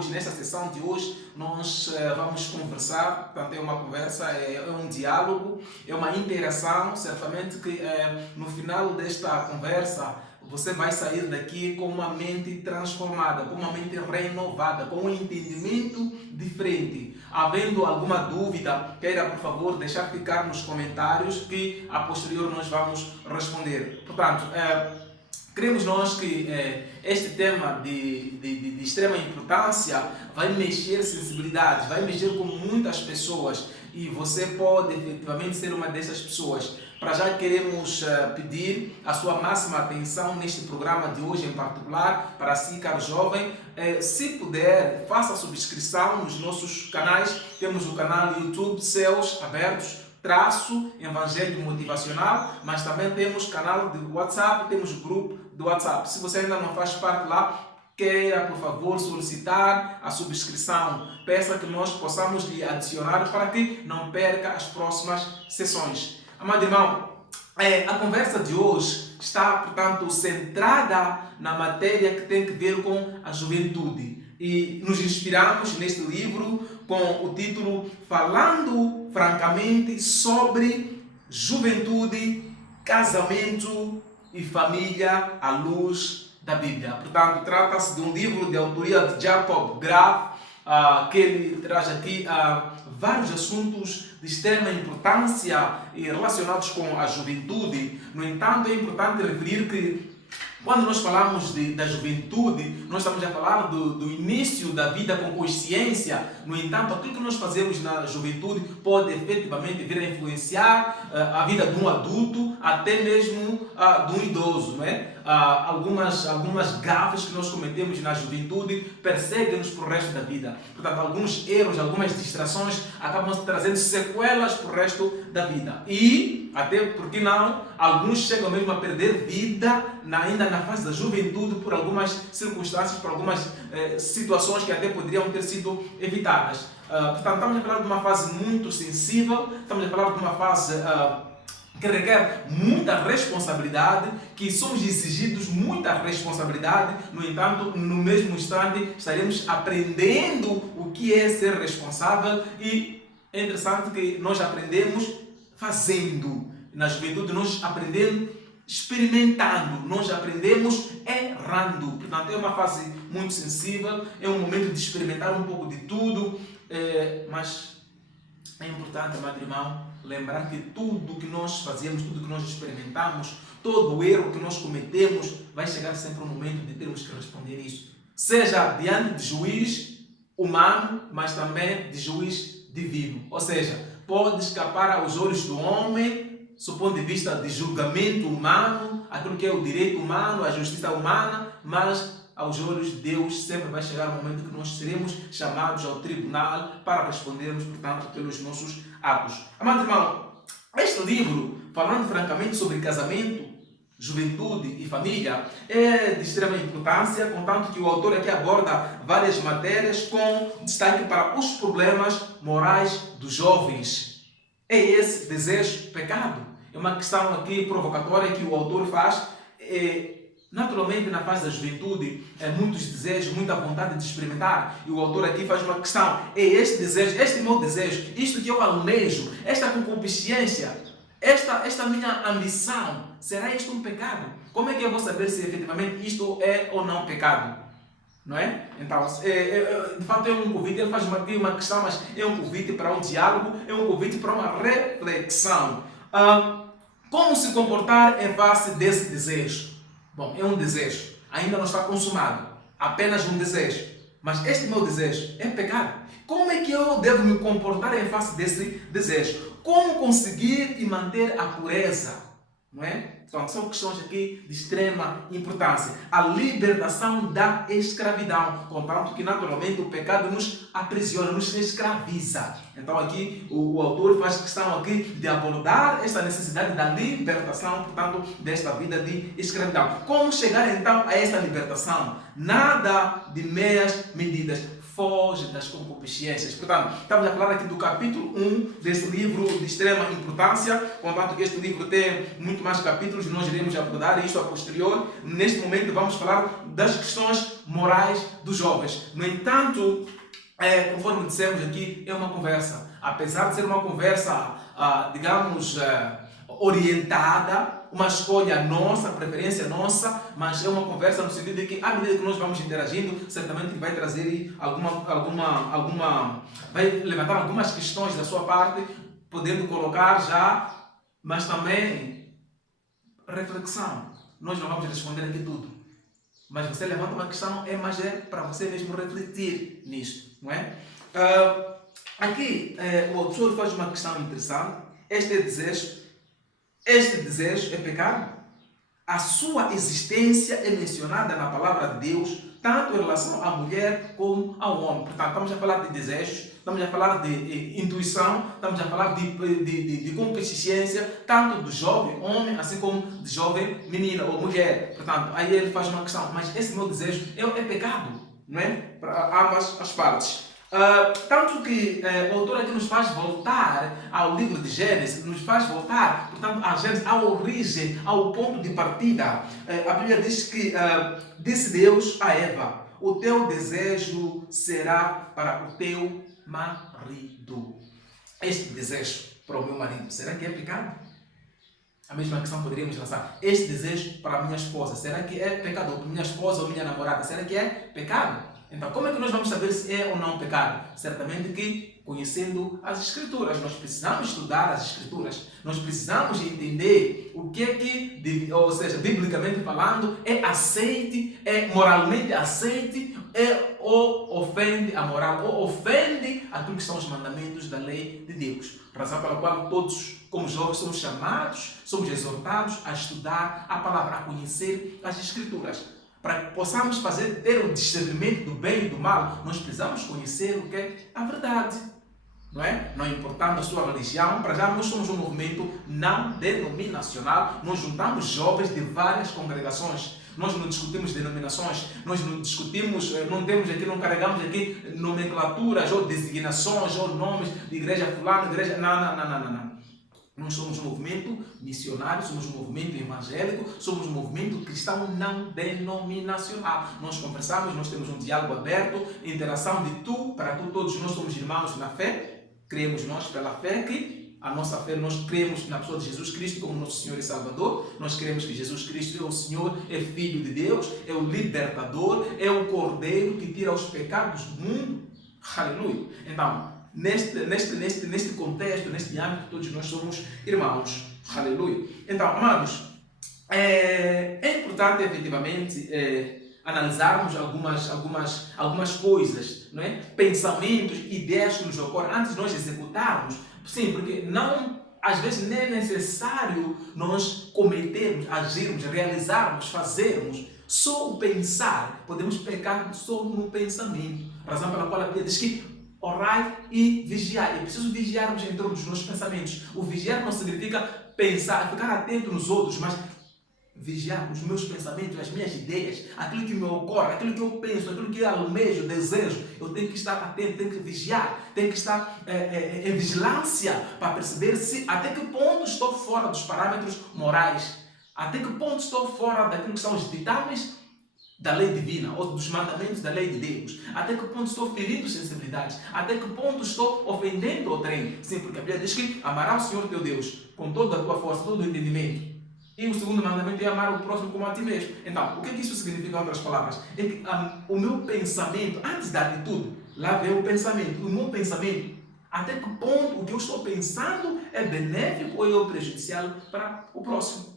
hoje, nesta sessão de hoje, nós vamos conversar. Portanto, é uma conversa, é um diálogo, é uma interação. Certamente que no final desta conversa você vai sair daqui com uma mente transformada, com uma mente renovada, com um entendimento diferente. Havendo alguma dúvida, queira por favor deixar ficar nos comentários que a posterior nós vamos responder. Portanto, cremos nós que este tema de extrema importância vai mexer sensibilidades, vai mexer com muitas pessoas e você pode efetivamente ser uma dessas pessoas. Para já queremos pedir a sua máxima atenção neste programa de hoje em particular, para si, caro jovem. Se puder, faça a subscrição nos nossos canais. Temos o canal YouTube Céus Abertos, Evangelho Motivacional, mas também temos canal de WhatsApp, temos o grupo do WhatsApp. Se você ainda não faz parte lá, queira, por favor, solicitar a subscrição. Peça que nós possamos lhe adicionar para que não perca as próximas sessões. Amado irmão, a conversa de hoje está, portanto, centrada na matéria que tem que ver com a juventude. E nos inspiramos neste livro com o título Falando Francamente sobre Juventude, Casamento e Família à Luz da Bíblia. Portanto, trata-se de um livro de autoria de Jacob Graf, que ele traz aqui vários assuntos de extrema importância e relacionados com a juventude. No entanto, é importante referir que quando nós falamos da juventude, nós estamos a falar do início da vida com consciência. No entanto, aquilo que nós fazemos na juventude pode efetivamente vir a influenciar a vida de um adulto, até mesmo de um idoso, não é? Algumas gafes que nós cometemos na juventude perseguem-nos para o resto da vida. Portanto, alguns erros, algumas distrações acabam trazendo sequelas para o resto da vida. E, até porque não, alguns chegam mesmo a perder vida ainda na fase da juventude por algumas circunstâncias, por algumas situações que até poderiam ter sido evitadas. Portanto, estamos a falar de uma fase muito sensível, estamos a falar de uma fase que requer muita responsabilidade, que somos exigidos muita responsabilidade. No entanto, no mesmo instante, estaremos aprendendo o que é ser responsável e é interessante que nós aprendemos fazendo. Na juventude nós aprendemos experimentando, nós aprendemos errando. Portanto, é uma fase muito sensível, é um momento de experimentar um pouco de tudo, mas é importante, amado irmão, lembrar que tudo que nós fazemos, tudo que nós experimentamos, todo o erro que nós cometemos, vai chegar sempre um momento de termos que responder isso. Seja diante de juiz humano, mas também de juiz divino. Ou seja, pode escapar aos olhos do homem, do ponto de vista de julgamento humano, aquilo que é o direito humano, a justiça humana, mas aos olhos de Deus sempre vai chegar o momento que nós seremos chamados ao tribunal para respondermos, portanto, pelos nossos atos. Amado irmão, este livro, falando francamente sobre casamento, juventude e família, é de extrema importância, contanto que o autor aqui aborda várias matérias com destaque para os problemas morais dos jovens. É esse desejo pecado? É uma questão aqui provocatória que o autor faz. Naturalmente, na fase da juventude, muitos desejos, muita vontade de experimentar. E o autor aqui faz uma questão. É este desejo, este meu desejo, isto que eu almejo, esta concupiscência, esta minha ambição, será isto um pecado? Como é que eu vou saber se efetivamente isto é ou não pecado? Não é? Então, de fato é um convite, ele faz aqui uma questão, mas é um convite para um diálogo, é um convite para uma reflexão. Como se comportar em face desse desejo? Bom, é um desejo, ainda não está consumado, apenas um desejo. Mas este meu desejo é pecado. Como é que eu devo me comportar em face desse desejo? Como conseguir e manter a pureza? Não é? Então, são questões aqui de extrema importância. A libertação da escravidão, contanto que naturalmente o pecado nos aprisiona, nos escraviza. Então aqui o autor faz questão aqui de abordar esta necessidade da libertação, portanto, desta vida de escravidão. Como chegar então a esta libertação? Nada de meias medidas. Foge das concupiscências. Portanto, estamos a falar aqui do capítulo 1 desse livro de extrema importância, contanto que este livro tem muito mais capítulos. capítulos, nós iremos abordar isto a posterior. Neste momento vamos falar das questões morais dos jovens. No entanto, conforme dissemos aqui, é uma conversa. Apesar de ser uma conversa, digamos, orientada, uma escolha nossa, preferência nossa, mas é uma conversa no sentido de que, à medida que nós vamos interagindo, certamente vai trazer vai levantar algumas questões da sua parte, podendo colocar já, mas também reflexão. Nós não vamos responder aqui tudo, mas você levanta uma questão, mas é para você mesmo refletir nisto, não é? Aqui o autor faz uma questão interessante. Este desejo é pecado? A sua existência é mencionada na palavra de Deus, tanto em relação à mulher como ao homem. Portanto, estamos a falar de desejos, estamos a falar de intuição, estamos a falar de concupiscência, tanto do jovem homem, assim como de jovem menina ou mulher. Portanto, aí ele faz uma questão, mas esse meu desejo é pecado, não é? Para ambas as partes. Tanto que o autor aqui nos faz voltar ao livro de Gênesis, nos faz voltar, portanto, a Gênesis, à origem, ao ponto de partida. A Bíblia diz que disse Deus a Eva: o teu desejo será para o teu marido. Este desejo para o meu marido, será que é pecado? A mesma questão poderíamos lançar. Este desejo para a minha esposa, será que é pecado? Ou para minha esposa ou minha namorada, será que é pecado? Então, como é que nós vamos saber se é ou não pecado? Certamente que conhecendo as Escrituras. Nós precisamos estudar as Escrituras. Nós precisamos entender o que é que, ou seja, biblicamente falando, é aceite, é moralmente aceite, ou ofende a moral, ou ofende aquilo que são os mandamentos da lei de Deus. Razão pela qual todos, como jovens, somos chamados, somos exortados a estudar a palavra, a conhecer as Escrituras. Para que possamos ter o discernimento do bem e do mal, nós precisamos conhecer o que é a verdade. Não é? Não importando a sua religião, para já nós somos um movimento não denominacional, nós juntamos jovens de várias congregações. Nós não discutimos denominações, nós não discutimos, não carregamos aqui nomenclaturas ou designações ou nomes de igreja fulana, igreja... Não. Nós somos um movimento missionário, somos um movimento evangélico, somos um movimento cristão não denominacional. Nós conversamos, nós temos um diálogo aberto, interação de tu para tu, todos nós somos irmãos na fé, cremos nós pela fé que a nossa fé, nós cremos na pessoa de Jesus Cristo como nosso Senhor e Salvador, nós cremos que Jesus Cristo é o Senhor, é Filho de Deus, é o libertador, é o Cordeiro que tira os pecados do mundo. Aleluia! Então, neste contexto, neste âmbito, todos nós somos irmãos. Aleluia! Então, amados, é importante efetivamente analisarmos algumas coisas, não é? Pensamentos, ideias que nos ocorrem antes de nós executarmos. Sim, porque às vezes nem é necessário nós cometermos, agirmos, realizarmos, fazermos. Só o pensar, podemos pecar só no pensamento. Razão pela qual a Bíblia diz que orai e vigiai. É preciso vigiarmos em torno dos nossos pensamentos. O vigiar não significa pensar, ficar atento nos outros, mas vigiar os meus pensamentos, as minhas ideias, aquilo que me ocorre, aquilo que eu penso, aquilo que eu almejo, desejo. Eu tenho que estar atento, tenho que vigiar, tenho que estar em vigilância para perceber até que ponto estou fora dos parâmetros morais, até que ponto estou fora daquilo que são os ditames da lei divina, ou dos mandamentos da lei de Deus. Até que ponto estou ferindo sensibilidades? Até que ponto estou ofendendo o trem? Sim, porque a Bíblia diz que amarás o Senhor teu Deus com toda a tua força, todo o entendimento. E o segundo mandamento é amar o próximo como a ti mesmo. Então, o que é que isso significa em outras palavras? É que o meu pensamento, antes da atitude, lá vem o pensamento. O meu pensamento, até que ponto o que eu estou pensando é benéfico ou é prejudicial para o próximo?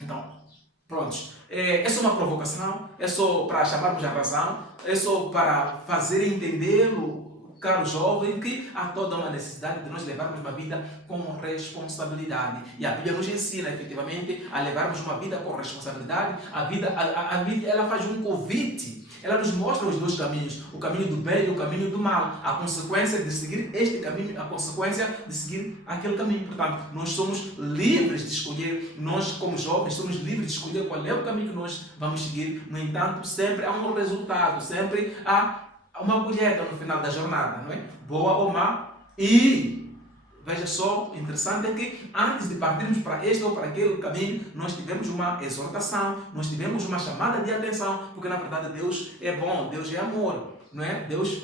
Então, prontos. É só uma provocação, é só para chamarmos a razão, é só para fazer entender o caro jovem que há toda uma necessidade de nós levarmos uma vida com responsabilidade. E a Bíblia nos ensina efetivamente a levarmos uma vida com responsabilidade. A Bíblia ela faz um convite, ela nos mostra os dois caminhos, o caminho do bem e o caminho do mal, a consequência de seguir este caminho, a consequência de seguir aquele caminho. Portanto, nós somos livres de escolher, nós como jovens somos livres de escolher qual é o caminho que nós vamos seguir. No entanto, sempre há um resultado, sempre há uma colheita no final da jornada, não é? Boa ou má, e veja só, o interessante é que antes de partirmos para este ou para aquele caminho, nós tivemos uma exortação, nós tivemos uma chamada de atenção, porque na verdade Deus é bom, Deus é amor, não é? Deus,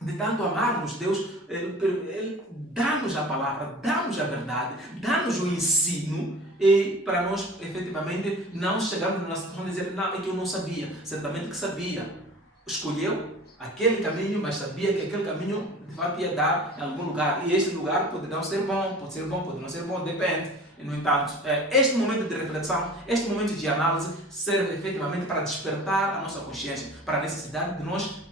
de tanto amarmos, Deus ele dá-nos a palavra, dá-nos a verdade, dá-nos o ensino, e para nós efetivamente não chegarmos numa situação de dizer, não, é que eu não sabia, certamente que sabia, escolheu aquele caminho, mas sabia que aquele caminho de fato ia dar em algum lugar, e este lugar pode não ser bom, pode não ser bom, depende. No entanto, este momento de reflexão, este momento de análise serve efetivamente para despertar a nossa consciência, para a necessidade de nós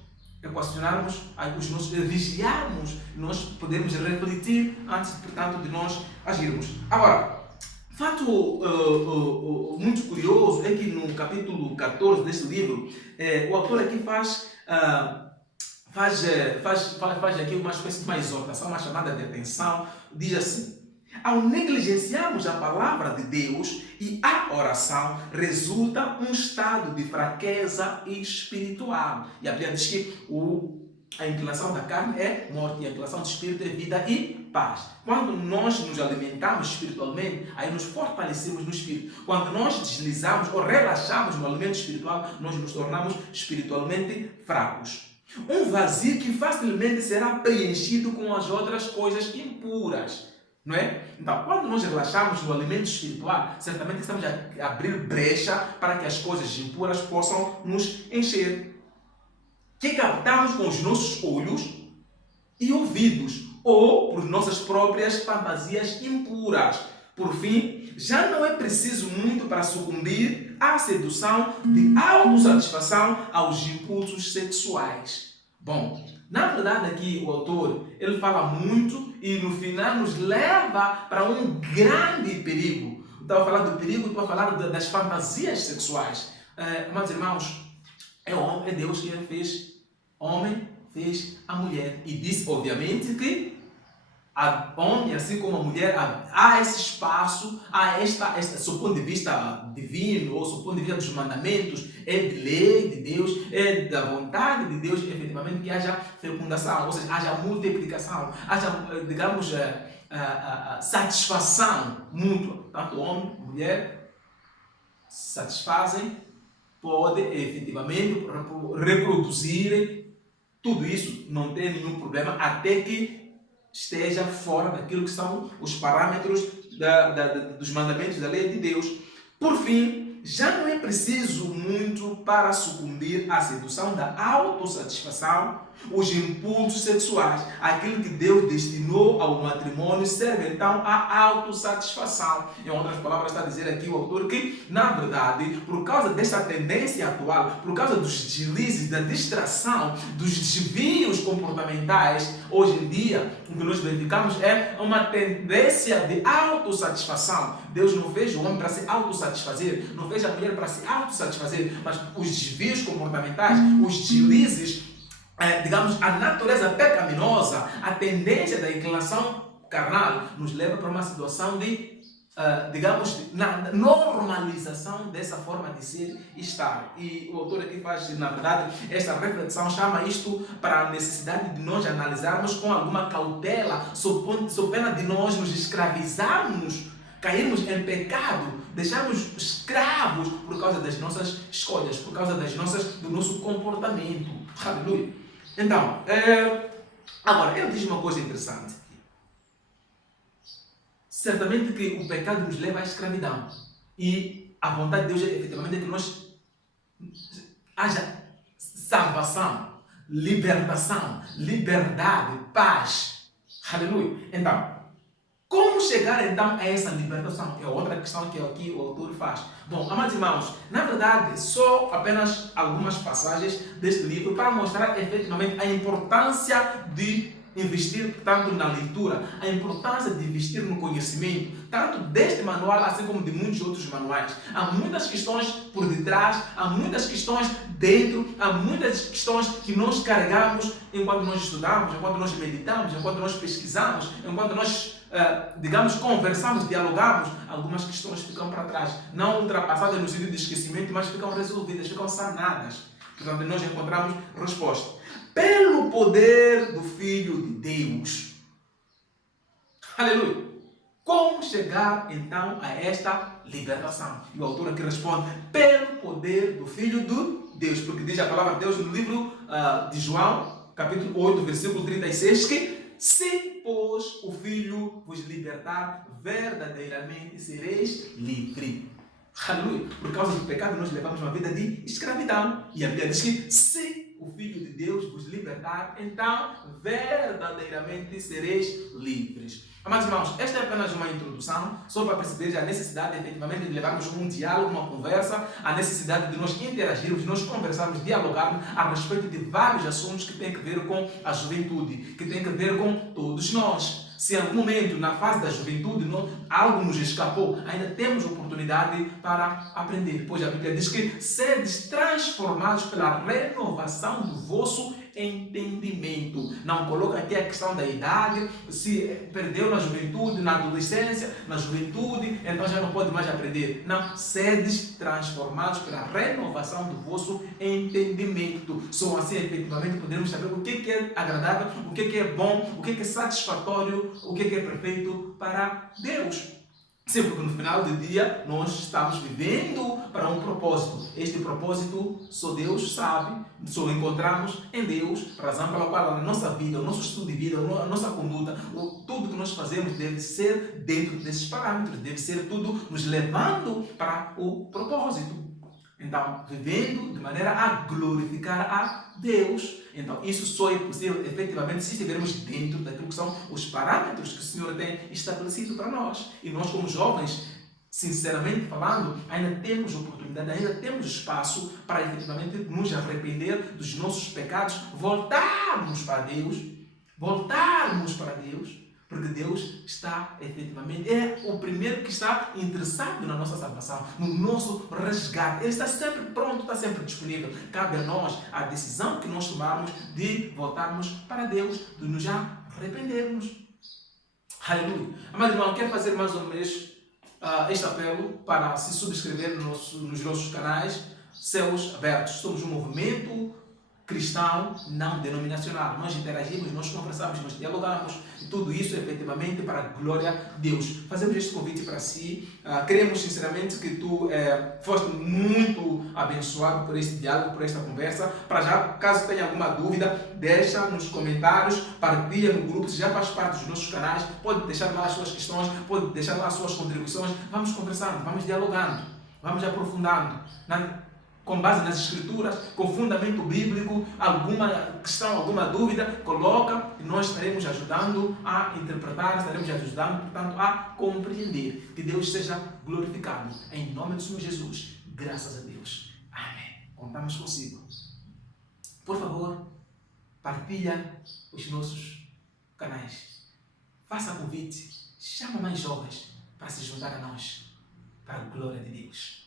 equacionarmos os nossos, vigiarmos, nós podemos refletir antes, portanto, de nós agirmos. Agora, fato muito curioso é que no capítulo 14 deste livro, o autor aqui faz aqui uma espécie de uma exortação, uma chamada de atenção. Diz assim: ao negligenciarmos a palavra de Deus e a oração, resulta um estado de fraqueza espiritual. E a Bíblia diz que a inclinação da carne é morte e a inclinação do espírito é vida e paz. Quando nós nos alimentamos espiritualmente, aí nos fortalecemos no espírito. Quando nós deslizamos ou relaxamos no alimento espiritual, nós nos tornamos espiritualmente fracos. Um vazio que facilmente será preenchido com as outras coisas impuras. Não é? Então, quando nós relaxamos no alimento espiritual, certamente estamos a abrir brecha para que as coisas impuras possam nos encher. Que captamos com os nossos olhos e ouvidos, ou por nossas próprias fantasias impuras. Por fim, já não é preciso muito para sucumbir à sedução de autossatisfação aos impulsos sexuais. Bom, na verdade aqui o autor ele fala muito e no final nos leva para um grande perigo. Estava a falar do perigo, estava a falar das fantasias sexuais. Amados irmãos, é Deus que fez homem, fez a mulher. E disse, obviamente, que a homem, assim como a mulher, há esse espaço, há do ponto de vista divino, ou do ponto de vista dos mandamentos, é de lei de Deus, é da vontade de Deus, efetivamente, que haja fecundação, ou seja, haja multiplicação, haja, digamos, satisfação mútua. Tanto homem e mulher satisfazem, podem efetivamente reproduzir. Tudo isso não tem nenhum problema até que esteja fora daquilo que são os parâmetros dos mandamentos da lei de Deus. Por fim, já não é preciso muito para sucumbir à sedução da autossatisfação. Os impulsos sexuais, aquilo que Deus destinou ao matrimônio, serve então à autossatisfação. Em outras palavras, está a dizer aqui o autor que, na verdade, por causa desta tendência atual, por causa dos deslizes, da distração, dos desvios comportamentais, hoje em dia, o que nós verificamos é uma tendência de autossatisfação. Deus não fez o homem para se autossatisfazer, não fez a mulher para se autossatisfazer, mas os desvios comportamentais, os deslizes, digamos, a natureza pecaminosa, a tendência da inclinação carnal, nos leva para uma situação de, digamos, na normalização dessa forma de ser e estar. E o autor aqui faz, na verdade, esta reflexão, chama isto para a necessidade de nós analisarmos com alguma cautela, sob pena de nós nos escravizarmos, cairmos em pecado, deixarmos escravos por causa das nossas escolhas, por causa do nosso comportamento. Aleluia. Então, agora, ele diz uma coisa interessante. Certamente que o pecado nos leva à escravidão. E a vontade de Deus é efetivamente que nós haja salvação, libertação, liberdade, paz. Aleluia. Então, como chegar então a essa libertação? É outra questão que aqui o autor faz. Bom, amados irmãos, na verdade, só apenas algumas passagens deste livro para mostrar efetivamente a importância de investir tanto na leitura, a importância de investir no conhecimento, tanto deste manual, assim como de muitos outros manuais. Há muitas questões por detrás, há muitas questões dentro, há muitas questões que nós carregamos enquanto nós estudamos, enquanto nós meditamos, enquanto nós pesquisamos, enquanto nós, digamos, conversamos, dialogamos. Algumas questões ficam para trás, não ultrapassadas no sentido de esquecimento, mas ficam resolvidas, ficam sanadas. Portanto, nós encontramos resposta. Pelo poder do Filho de Deus. Aleluia! Como chegar então a esta libertação? E o autor aqui responde: pelo poder do Filho de Deus, porque diz a palavra de Deus no livro de João, capítulo 8, versículo 36, que se, pois, o Filho vos libertar, verdadeiramente sereis livres. Aleluia! Por causa do pecado, nós levamos uma vida de escravidão. E a Bíblia diz que se o Filho de Deus vos libertar, então verdadeiramente sereis livres. Amados irmãos, esta é apenas uma introdução, só para perceber a necessidade efetivamente de levarmos um diálogo, uma conversa, a necessidade de nós interagirmos, de nós conversarmos, dialogarmos a respeito de vários assuntos que têm a ver com a juventude, que têm a ver com todos nós. Se em algum momento, na fase da juventude, algo nos escapou, ainda temos oportunidade para aprender. Pois a Bíblia diz que sedes transformados pela renovação do vosso entendimento. Não coloca aqui a questão da idade, se perdeu na juventude, na adolescência, na juventude, então já não pode mais aprender. Não, sedes transformados pela renovação do vosso entendimento. Só assim, efetivamente, podemos saber o que é agradável, o que é bom, o que é satisfatório, o que é perfeito para Deus. Sim, porque no final do dia nós estamos vivendo para um propósito. Este propósito só Deus sabe, só encontramos em Deus, razão pela qual a nossa vida, o nosso estudo de vida, a nossa conduta, tudo que nós fazemos deve ser dentro desses parâmetros, deve ser tudo nos levando para o propósito. Então, vivendo de maneira a glorificar a Deus. Então, isso só é possível, efetivamente, se estivermos dentro daquilo que são os parâmetros que o Senhor tem estabelecido para nós. E nós, como jovens, sinceramente falando, ainda temos oportunidade, ainda temos espaço para, efetivamente, nos arrepender dos nossos pecados, voltarmos para Deus, porque Deus está, efetivamente, é o primeiro que está interessado na nossa salvação, no nosso resgate. Ele está sempre pronto, está sempre disponível. Cabe a nós a decisão que nós tomarmos de voltarmos para Deus, de nos arrependermos. Aleluia! Amado irmão, quero fazer mais uma vez este apelo para se subscrever nos nossos canais Céus Abertos. Somos um movimento cristão não denominacional. Nós interagimos, nós conversamos, nós dialogamos, e tudo isso efetivamente para a glória de Deus. Fazemos este convite para si. Queremos sinceramente que tu foste muito abençoado por este diálogo, por esta conversa. Para já, caso tenha alguma dúvida, deixa nos comentários, partilha no grupo, se já faz parte dos nossos canais, pode deixar lá as suas questões, pode deixar lá as suas contribuições. Vamos conversando, vamos dialogando, vamos aprofundando. Com base nas escrituras, com fundamento bíblico, alguma questão, alguma dúvida, coloca e nós estaremos ajudando a interpretar, estaremos ajudando, portanto, a compreender. Que Deus seja glorificado. Em nome do Senhor Jesus. Graças a Deus. Amém. Contamos consigo. Por favor, partilha os nossos canais. Faça convite. Chama mais jovens para se juntar a nós. Para a glória de Deus.